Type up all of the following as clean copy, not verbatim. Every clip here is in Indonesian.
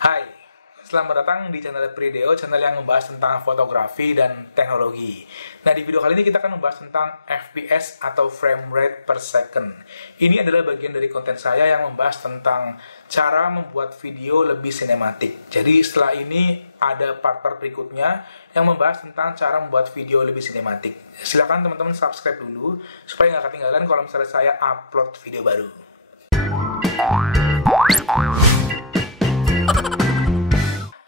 Hai, selamat datang di channel Prideo, channel yang membahas tentang fotografi dan teknologi. Nah, di video kali ini kita akan membahas tentang FPS atau frame rate per second. Ini adalah bagian dari konten saya yang membahas tentang cara membuat video lebih sinematik. Jadi setelah ini ada part-part berikutnya yang membahas tentang cara membuat video lebih sinematik. Silakan teman-teman subscribe dulu supaya nggak ketinggalan kalau misalnya saya upload video baru.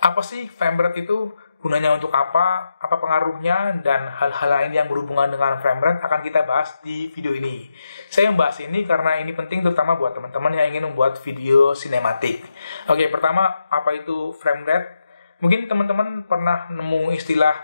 Apa sih frame rate itu? Gunanya untuk apa pengaruhnya, dan hal-hal lain yang berhubungan dengan frame rate akan kita bahas di video ini. Saya membahas ini karena ini penting terutama buat teman-teman yang ingin membuat video sinematik. Oke, pertama, apa itu frame rate? Mungkin teman-teman pernah nemu istilah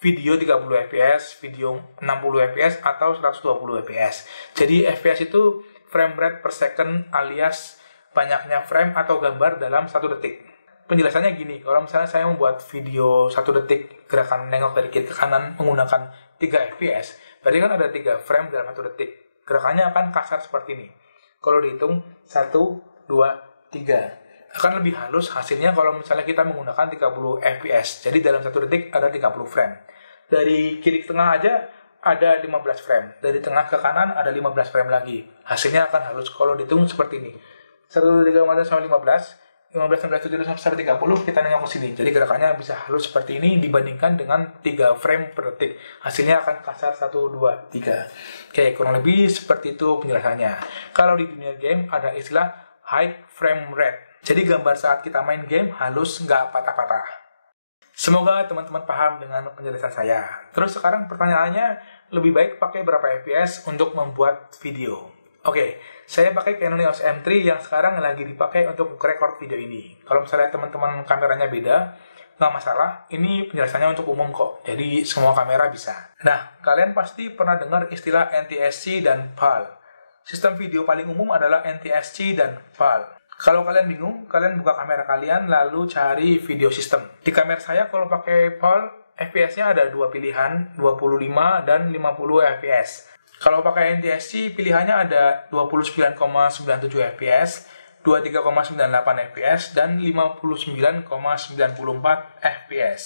video 30 fps, video 60 fps, atau 120 fps. Jadi FPS itu frame rate per second alias banyaknya frame atau gambar dalam 1 detik. Penjelasannya gini, kalau misalnya saya membuat video 1 detik gerakan nengok dari kiri ke kanan menggunakan 3 fps, berarti kan ada 3 frame dalam 1 detik. Gerakannya akan kasar seperti ini. Kalau dihitung 1, 2, 3. Akan lebih halus hasilnya kalau misalnya kita menggunakan 30 fps. Jadi dalam 1 detik ada 30 frame. Dari kiri ke tengah aja ada 15 frame. Dari tengah ke kanan ada 15 frame lagi. Hasilnya akan halus kalau dihitung seperti ini. 1, 2, 3, 4, 5, 15. 15, 16, 17, sampai 30, kita nengok ke sini. Jadi gerakannya bisa halus seperti ini dibandingkan dengan 3 frame per detik. Hasilnya akan kasar 1, 2, 3. Oke, kurang lebih seperti itu penjelasannya. Kalau di dunia game ada istilah high frame rate. Jadi gambar saat kita main game halus, nggak patah-patah. Semoga teman-teman paham dengan penjelasan saya. Terus sekarang pertanyaannya, lebih baik pakai berapa fps untuk membuat video? Oke, saya pakai Canon EOS M3 yang sekarang lagi dipakai untuk record video ini. Kalau misalnya teman-teman kameranya beda, nggak masalah. Ini penjelasannya untuk umum kok. Jadi semua kamera bisa. Nah, kalian pasti pernah dengar istilah NTSC dan PAL. Sistem video paling umum adalah NTSC dan PAL. Kalau kalian bingung, kalian buka kamera kalian lalu cari video system. Di kamera saya kalau pakai PAL, FPS-nya ada 2 pilihan, 25 dan 50 fps. Kalau pakai NTSC, pilihannya ada 29,97 fps, 23,98 fps, dan 59,94 fps.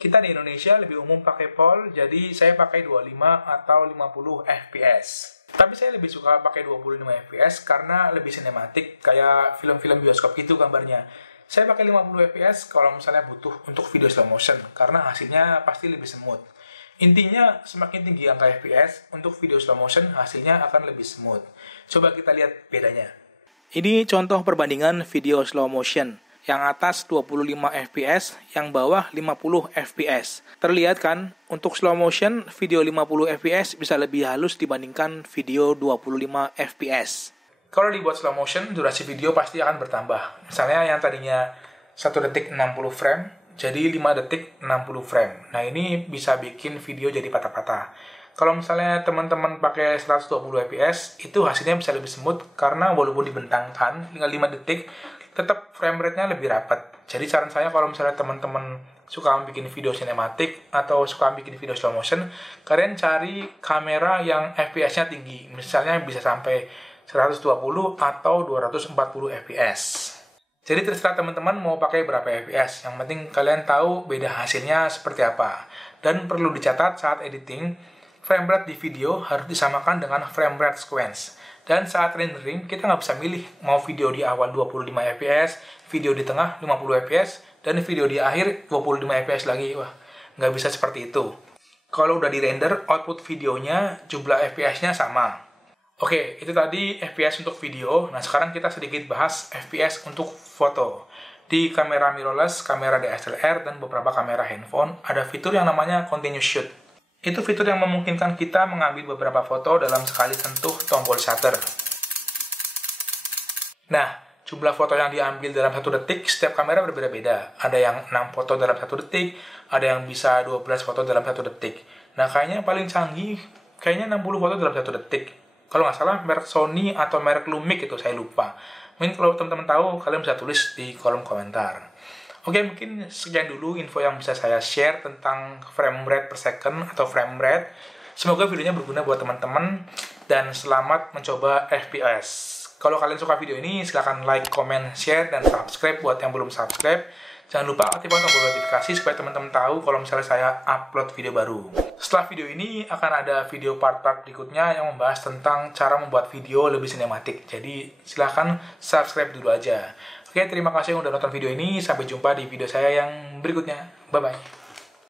Kita di Indonesia lebih umum pakai PAL, jadi saya pakai 25 atau 50 fps. Tapi saya lebih suka pakai 25 fps karena lebih sinematik, kayak film-film bioskop gitu gambarnya. Saya pakai 50 fps kalau misalnya butuh untuk video slow motion, karena hasilnya pasti lebih smooth. Intinya, semakin tinggi angka FPS, untuk video slow motion hasilnya akan lebih smooth. Coba kita lihat bedanya. Ini contoh perbandingan video slow motion. Yang atas 25 fps, yang bawah 50 fps. Terlihat kan, untuk slow motion, video 50 fps bisa lebih halus dibandingkan video 25 fps. Kalau dibuat slow motion, durasi video pasti akan bertambah. Misalnya yang tadinya 1 detik 60 frame, jadi 5 detik 60 frame. Nah, ini bisa bikin video jadi patah-patah. Kalau misalnya teman-teman pakai 120 fps, itu hasilnya bisa lebih smooth karena walaupun dibentangkan tinggal 5 detik, tetap frame rate-nya lebih rapat. Jadi saran saya kalau misalnya teman-teman suka bikin video sinematik atau suka bikin video slow motion, kalian cari kamera yang fps-nya tinggi. Misalnya bisa sampai 120 atau 240 fps. Jadi terserah teman-teman mau pakai berapa fps, yang penting kalian tahu beda hasilnya seperti apa. Dan perlu dicatat saat editing, frame rate di video harus disamakan dengan frame rate sequence. Dan saat rendering, kita nggak bisa milih mau video di awal 25 fps, video di tengah 50 fps, dan video di akhir 25 fps lagi. Wah, nggak bisa seperti itu. Kalau udah di render, output videonya jumlah fps-nya sama. Oke, itu tadi FPS untuk video. Nah, sekarang kita sedikit bahas FPS untuk foto. Di kamera mirrorless, kamera DSLR, dan beberapa kamera handphone, ada fitur yang namanya continuous shoot. Itu fitur yang memungkinkan kita mengambil beberapa foto dalam sekali sentuh tombol shutter. Nah, jumlah foto yang diambil dalam 1 detik, setiap kamera berbeda-beda. Ada yang 6 foto dalam 1 detik, ada yang bisa 12 foto dalam 1 detik. Nah, kayaknya paling canggih, kayaknya 60 foto dalam 1 detik. Kalau nggak salah, merek Sony atau merek Lumix itu, saya lupa. Mungkin kalau teman-teman tahu, kalian bisa tulis di kolom komentar. Oke, mungkin sekian dulu info yang bisa saya share tentang frame rate per second atau frame rate. Semoga videonya berguna buat teman-teman, dan selamat mencoba FPS. Kalau kalian suka video ini, silahkan like, comment, share, dan subscribe buat yang belum subscribe. Jangan lupa aktifkan tombol notifikasi supaya teman-teman tahu kalau misalnya saya upload video baru. Setelah video ini akan ada video part-part berikutnya yang membahas tentang cara membuat video lebih sinematik. Jadi silahkan subscribe dulu aja. Oke, terima kasih yang udah nonton video ini. Sampai jumpa di video saya yang berikutnya. Bye-bye.